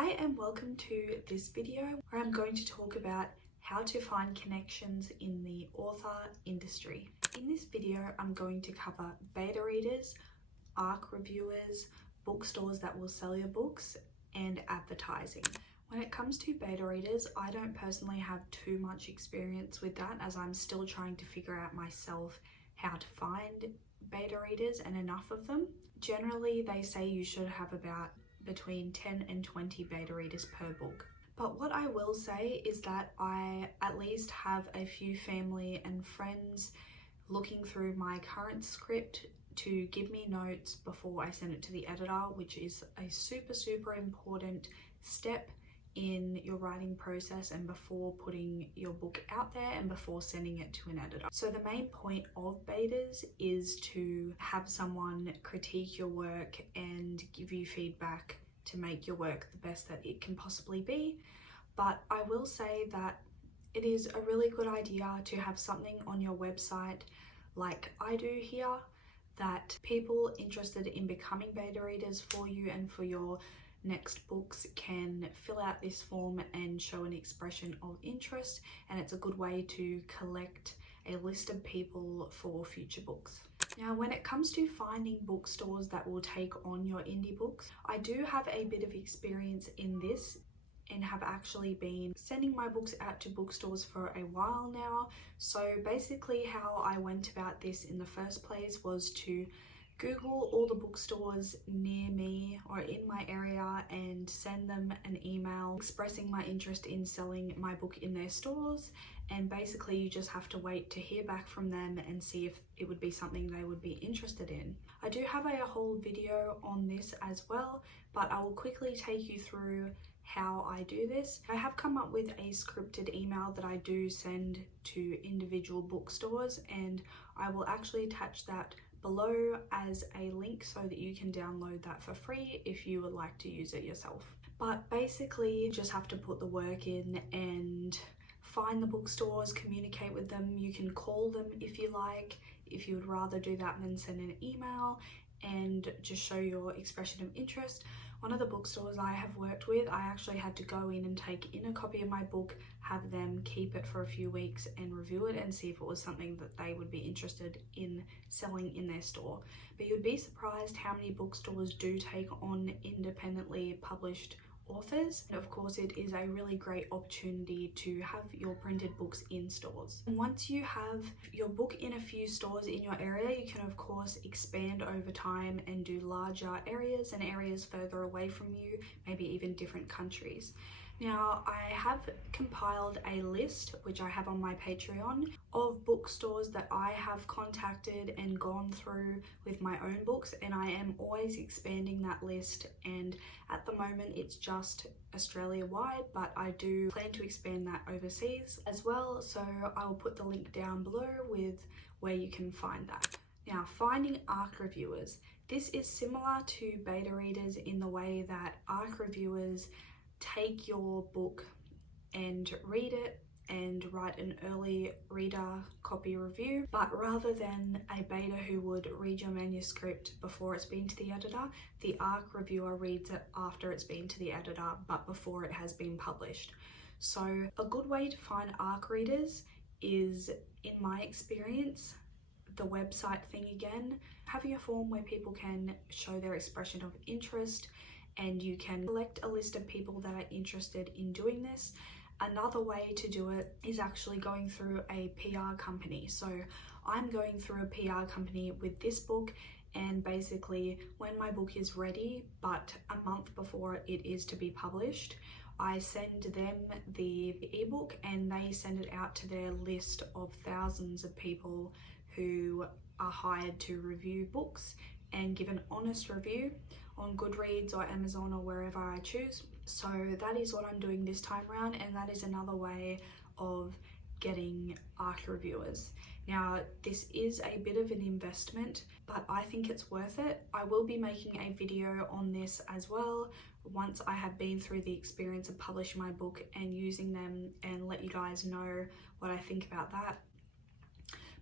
Hi and welcome to this video where I'm going to talk about how to find connections in the author industry. In this video, I'm going to cover beta readers, ARC reviewers, bookstores that will sell your books, and advertising. When it comes to beta readers, I don't personally have too much experience with that as I'm still trying to figure out myself how to find beta readers and enough of them. Generally, they say you should have about between 10 and 20 beta readers per book. But what I will say is that I at least have a few family and friends looking through my current script to give me notes before I send it to the editor, which is a super important step in your writing process and before putting your book out there and before sending it to an editor. So the main point of betas is to have someone critique your work and give you feedback to make your work the best that it can possibly be. But I will say that it is a really good idea to have something on your website like I do here that people interested in becoming beta readers for you and for your next books can fill out this form and show an expression of interest, and it's a good way to collect a list of people for future books. Now, when it comes to finding bookstores that will take on your indie books, I do have a bit of experience in this and have actually been sending my books out to bookstores for a while now. So basically how I went about this in the first place was to Google all the bookstores near me or in my area and send them an email expressing my interest in selling my book in their stores. And basically you just have to wait to hear back from them and see if it would be something they would be interested in. I do have a whole video on this as well, but I will quickly take you through how I do this. I have come up with a scripted email that I do send to individual bookstores, and I will actually attach that below as a link so that you can download that for free if you would like to use it yourself. But basically you just have to put the work in and find the bookstores, communicate with them. You can call them if you like, if you would rather do that than send an email, and just show your expression of interest. One of the bookstores I have worked with, I actually had to go in and take in a copy of my book, have them keep it for a few weeks and review it and see if it was something that they would be interested in selling in their store. But you'd be surprised how many bookstores do take on independently published authors. And of course it is a really great opportunity to have your printed books in stores. And once you have your book in a few stores in your area, you can of course expand over time and do larger areas and areas further away from you, maybe even different countries. Now, I have compiled a list, which I have on my Patreon, of bookstores that I have contacted and gone through with my own books, and I am always expanding that list, and at the moment it's just Australia-wide, but I do plan to expand that overseas as well, so I will put the link down below with where you can find that. Now, finding ARC reviewers. This is similar to beta readers in the way that ARC reviewers take your book and read it and write an early reader copy review, but rather than a beta who would read your manuscript before it's been to the editor, the ARC reviewer reads it after it's been to the editor but before it has been published. So a good way to find ARC readers is, in my experience, the website thing again, having a form where people can show their expression of interest and you can select a list of people that are interested in doing this. Another way to do it is actually going through a PR company. So I'm going through a PR company with this book, and basically when my book is ready, but a month before it is to be published, I send them the ebook and they send it out to their list of thousands of people who are hired to review books and give an honest review on Goodreads or Amazon or wherever I choose. So that is what I'm doing this time around, and that is another way of getting ARC reviewers. Now, this is a bit of an investment, but I think it's worth it. I will be making a video on this as well once I have been through the experience of publishing my book and using them, and let you guys know what I think about that.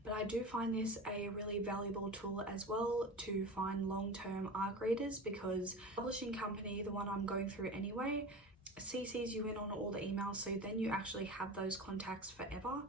But I do find this a really valuable tool as well to find long-term ARC readers, because the publishing company, the one I'm going through anyway, CCs you in on all the emails, so then you actually have those contacts forever,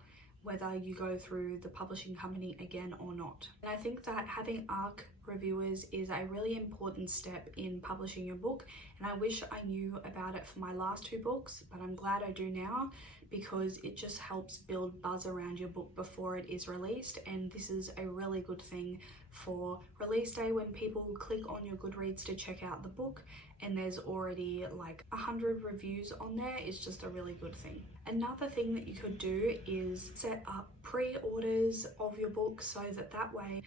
whether you go through the publishing company again or not. And I think that having ARC reviewers is a really important step in publishing your book, and I wish I knew about it for my last 2 books, but I'm glad I do now, because it just helps build buzz around your book before it is released. And this is a really good thing for release day, when people click on your Goodreads to check out the book and there's already like 100 reviews on there. It's just a really good thing. Another thing that you could do is set up pre-orders of your book, so that way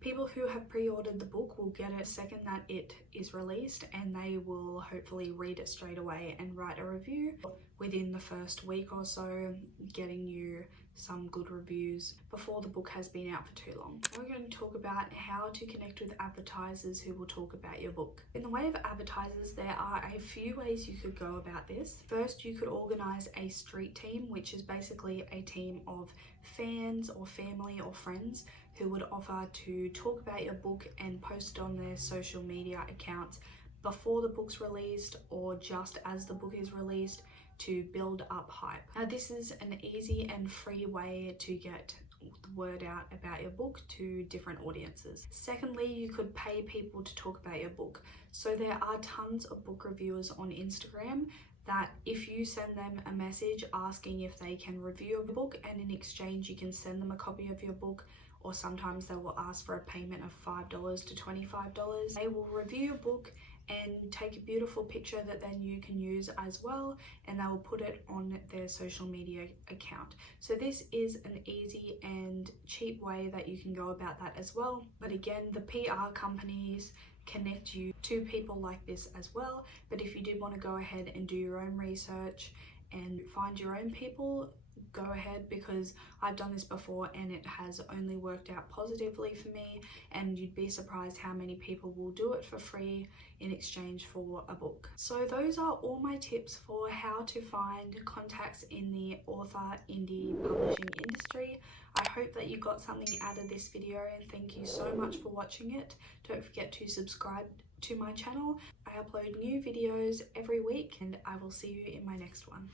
people who have pre-ordered the book will get it second that it is released, and they will hopefully read it straight away and write a review within the first week or so, getting you some good reviews before the book has been out for too long. We're going to talk about how to connect with advertisers who will talk about your book. In the way of advertisers, there are a few ways you could go about this. First, you could organize a street team, which is basically a team of fans or family or friends who would offer to talk about your book and post it on their social media accounts before the book's released or just as the book is released, to build up hype. Now, this is an easy and free way to get the word out about your book to different audiences. Secondly, you could pay people to talk about your book. So there are tons of book reviewers on Instagram that if you send them a message asking if they can review a book, and in exchange you can send them a copy of your book, or sometimes they will ask for a payment of $5 to $25. They will review your book and take a beautiful picture that then you can use as well, and they will put it on their social media account. So this is an easy and cheap way that you can go about that as well. But again, the PR companies connect you to people like this as well. But if you did want to go ahead and do your own research and find your own people, go ahead, because I've done this before and it has only worked out positively for me, and you'd be surprised how many people will do it for free in exchange for a book. So those are all my tips for how to find contacts in the author indie publishing industry. I hope that you got something out of this video, and thank you so much for watching it. Don't forget to subscribe to my channel. I upload new videos every week, and I will see you in my next one.